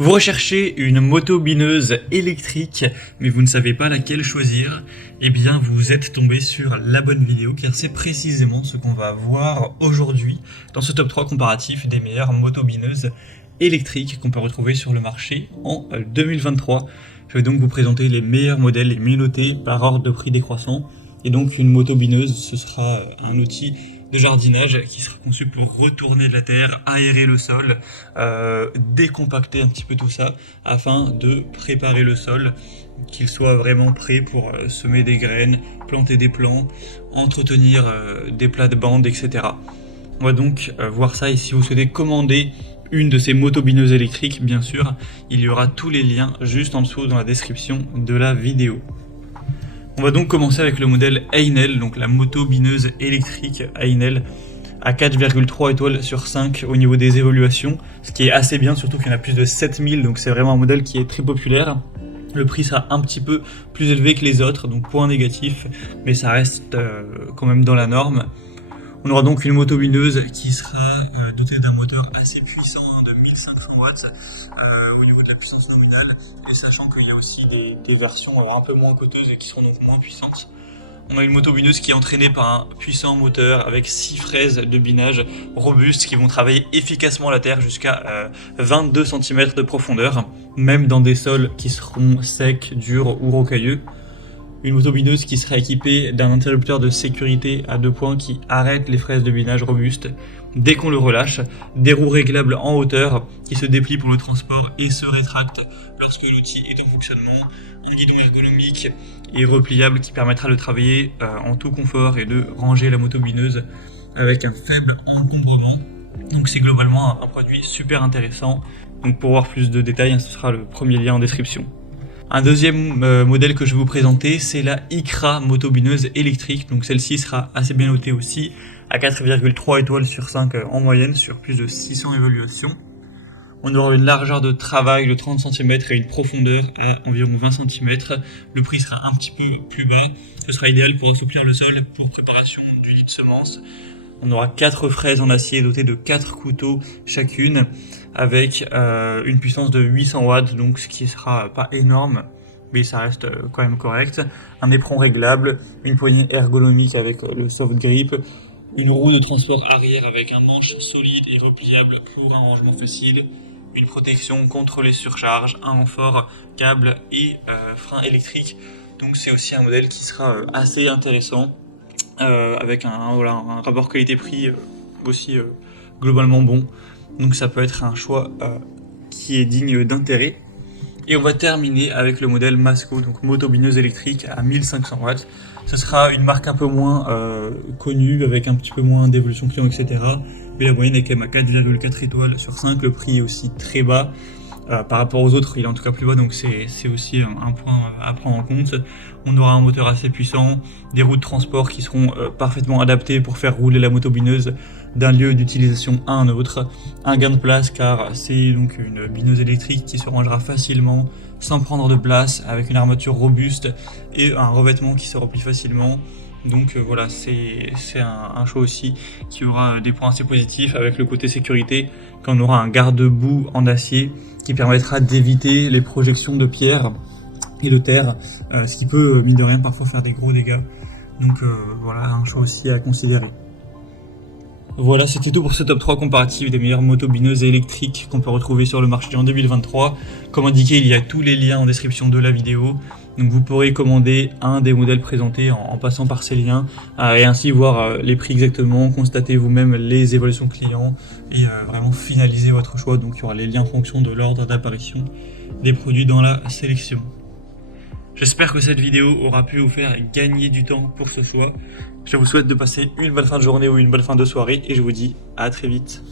Vous recherchez une moto bineuse électrique, mais vous ne savez pas laquelle choisir? Eh bien, vous êtes tombé sur la bonne vidéo, car c'est précisément ce qu'on va voir aujourd'hui dans ce top 3 comparatif des meilleures motos bineuses électriques qu'on peut retrouver sur le marché en 2023. Je vais donc vous présenter les meilleurs modèles, les mieux notés par ordre de prix décroissant. Et donc une moto bineuse, ce sera un outil de jardinage qui sera conçu pour retourner de la terre, aérer le sol, décompacter un petit peu tout ça afin de préparer le sol, qu'il soit vraiment prêt pour semer des graines, planter des plants, entretenir des plates-bandes, etc. On va donc voir ça, et si vous souhaitez commander une de ces motos bineuses électriques, bien sûr, il y aura tous les liens juste en dessous dans la description de la vidéo. On va donc commencer avec le modèle Einel, donc la moto bineuse électrique Einel à 4,3 étoiles sur 5 au niveau des évaluations, ce qui est assez bien, surtout qu'il y en a plus de 7000, donc c'est vraiment un modèle qui est très populaire. Le prix sera un petit peu plus élevé que les autres, donc point négatif, mais ça reste quand même dans la norme. On aura donc une moto bineuse qui sera dotée d'un moteur assez puissant de 1500 watts au niveau de la puissance nominale, et sachant qu'il y a aussi des versions un peu moins coûteuses et qui seront donc moins puissantes. On a une moto bineuse qui est entraînée par un puissant moteur avec 6 fraises de binage robustes qui vont travailler efficacement la terre jusqu'à 22 cm de profondeur, même dans des sols qui seront secs, durs ou rocailleux. Une moto bineuse qui sera équipée d'un interrupteur de sécurité à 2 points qui arrête les fraises de binage robustes dès qu'on le relâche, des roues réglables en hauteur qui se déplient pour le transport et se rétractent lorsque l'outil est en fonctionnement, un guidon ergonomique et repliable qui permettra de travailler en tout confort et de ranger la moto bineuse avec un faible encombrement. Donc c'est globalement un produit super intéressant. Donc pour voir plus de détails, ce sera le premier lien en description. Un deuxième modèle que je vais vous présenter, c'est la Icra moto bineuse électrique. Donc celle-ci sera assez bien notée aussi, à 4,3 étoiles sur 5 en moyenne, sur plus de 600 évaluations. On aura une largeur de travail de 30 cm et une profondeur à environ 20 cm. Le prix sera un petit peu plus bas. Ce sera idéal pour assouplir le sol pour préparation du nid de semences. On aura 4 fraises en acier dotées de 4 couteaux chacune, avec une puissance de 800 watts, donc ce qui sera pas énorme, mais ça reste quand même correct. Un éperon réglable, une poignée ergonomique avec le soft grip, une roue de transport arrière avec un manche solide et repliable pour un rangement facile, une protection contre les surcharges, un renfort câble et frein électrique. Donc c'est aussi un modèle qui sera assez intéressant, avec un rapport qualité-prix aussi globalement bon. Donc ça peut être un choix qui est digne d'intérêt. Et on va terminer avec le modèle Masco, donc moto bineuse électrique à 1500 watts. Ce sera une marque un peu moins connue, avec un petit peu moins d'évolution client, etc. Mais la moyenne est quand même à 4,4 étoiles sur 5. Le prix est aussi très bas. Par rapport aux autres, il est en tout cas plus bas, donc c'est aussi un point à prendre en compte. On aura un moteur assez puissant, des roues de transport qui seront parfaitement adaptées pour faire rouler la moto bineuse d'un lieu d'utilisation à un autre. Un gain de place, car c'est donc une bineuse électrique qui se rangera facilement sans prendre de place, avec une armature robuste et un revêtement qui se replie facilement. Donc voilà, c'est un choix aussi qui aura des points assez positifs, avec le côté sécurité, quand on aura un garde-boue en acier qui permettra d'éviter les projections de pierres et de terre, ce qui peut, mine de rien, parfois faire des gros dégâts. Donc voilà, un choix aussi à considérer. Voilà, c'était tout pour ce top 3 comparatif des meilleures motos bineuses électriques qu'on peut retrouver sur le marché en 2023. Comme indiqué, il y a tous les liens en description de la vidéo. Donc vous pourrez commander un des modèles présentés en passant par ces liens, et ainsi voir les prix exactement, constater vous-même les évaluations clients et vraiment finaliser votre choix. Donc il y aura les liens en fonction de l'ordre d'apparition des produits dans la sélection. J'espère que cette vidéo aura pu vous faire gagner du temps pour ce choix. Je vous souhaite de passer une bonne fin de journée ou une bonne fin de soirée, et je vous dis à très vite.